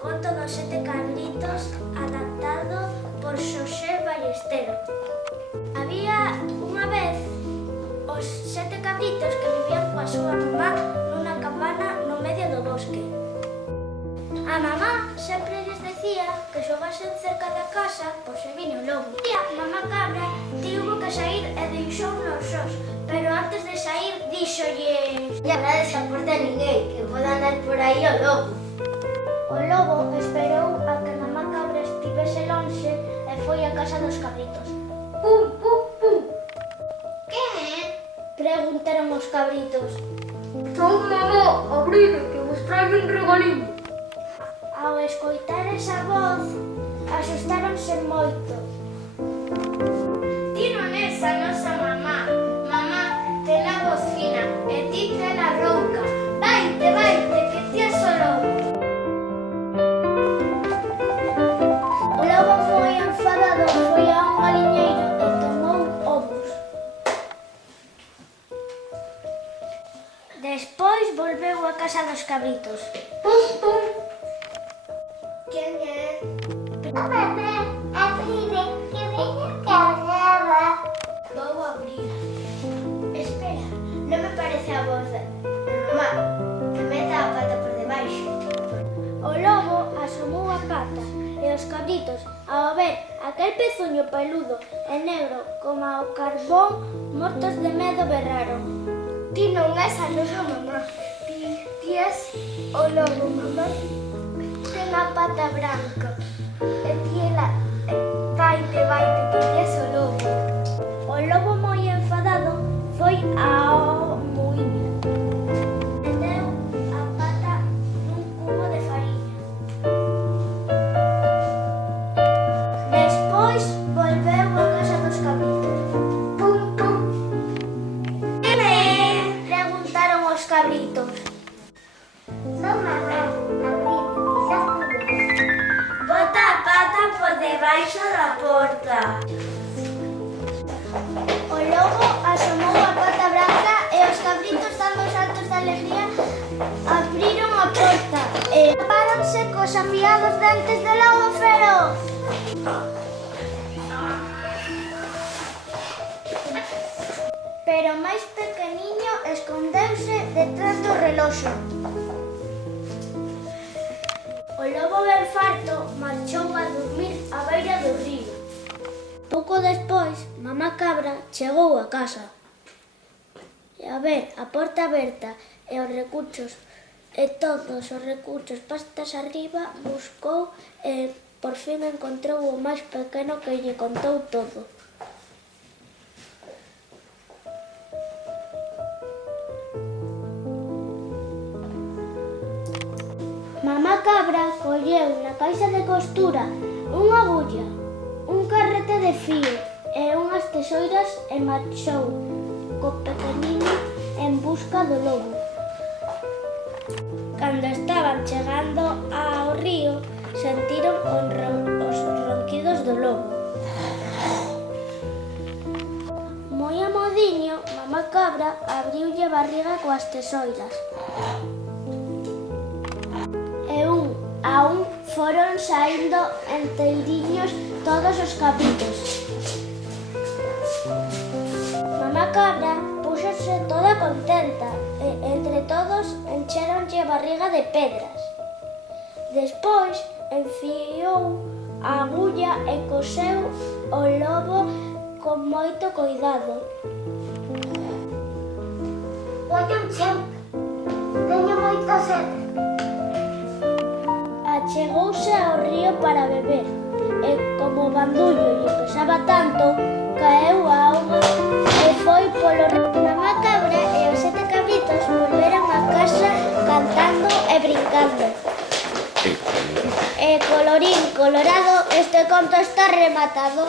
conto dos sete cabritos adaptado por Xosé Ballesteros. Había unha vez os sete cabritos que vivían coa súa mamá nunha cabana no medio do bosque. A mamá sempre lles decía que xogasen cerca da casa por se viña o lobo. Mamá cabra tivo que sair e deixounos sós, pero antes de sair díxolles: "Non abradades a porta a ninguén, que pode andar por aí o lobo." O lobo esperou a que mamá cabra estivese lonxe e foi á casa dos cabritos. Pum, pum, pum. "Quen é?" Preguntaron os cabritos. "Son mamá, abride que vos traio un regaliño." Ao escoitar esa voz, asustáronse moito. "Ti non és a nosa mamá. Mamá ten a voz fina e ti ten a rouca. Vaite, vaite, que ti és o lobo." O lobo moi enfadado foi a un galiñeiro e tomou ovos. Despois volveu á casa dos cabritos. "Pum, pum." "Quen é?" Mamá, abride, que veña cargada. "Vou abrir." "Espera, non me parece a voz de mamá, que meta a pata por debaixo." O lobo asomou a pata e os cabritos, ao ver aquel pezuño peludo e negro como o carbón, mortos de medo berraron: "Ti non és a nosa mamá. Ti és o lobo, mamá. Ten a pata branca. E ti ela... Vaite, vaite, que ti és o lobo." O lobo moi enfadado foi ao muíño e deu a pata nun cubo de fariña. Despois volveu á casa dos cabritos. "Pum, pum." "Quen é?" preguntaron os cabritos. "Son mamá, abride, quizás podemos." Bota a pata por debaixo da porta. O lobo asomou a pata branca e os cabritos, dando saltos de alegría, abriron a porta e apáronse cos afiados dentes de lobo feroz. Pero o máis pequeniño escondeuse detrás do reloxo. O lobo ben farto marchou a dormir á beira do río. Pouco despois, mamá cabra chegou a casa. E a ver a porta aberta e os recursos, e todos os recursos pastas arriba, buscou e por fin encontrou o máis pequeno que lle contou todo. Mamá cabra colleu na caixa de costura unha agulla, un carrete de fío e unhas tesoiras e marchou co pequeniño en busca do lobo. Cando estaban chegando ao río, sentiron os ronquidos do lobo. Moi amodiño, mamá cabra abriulle a barriga coas tesoiras. E un a un foron saindo enteiriños todos os cabritos. Mamá cabra púxose toda contenta e entre todos encheronlle a barriga de pedras. Despois enfiou a agulla e coseu o lobo con moito cuidado. "Oye, un cheu, teño moita sede." Achegouse ao río para beber e como o bandullo lle pesaba tanto, caeu a auga e foi polo río. Mamá cabra e os sete cabritos volveron a casa cantando e brincando. E colorín colorado, este conto está rematado.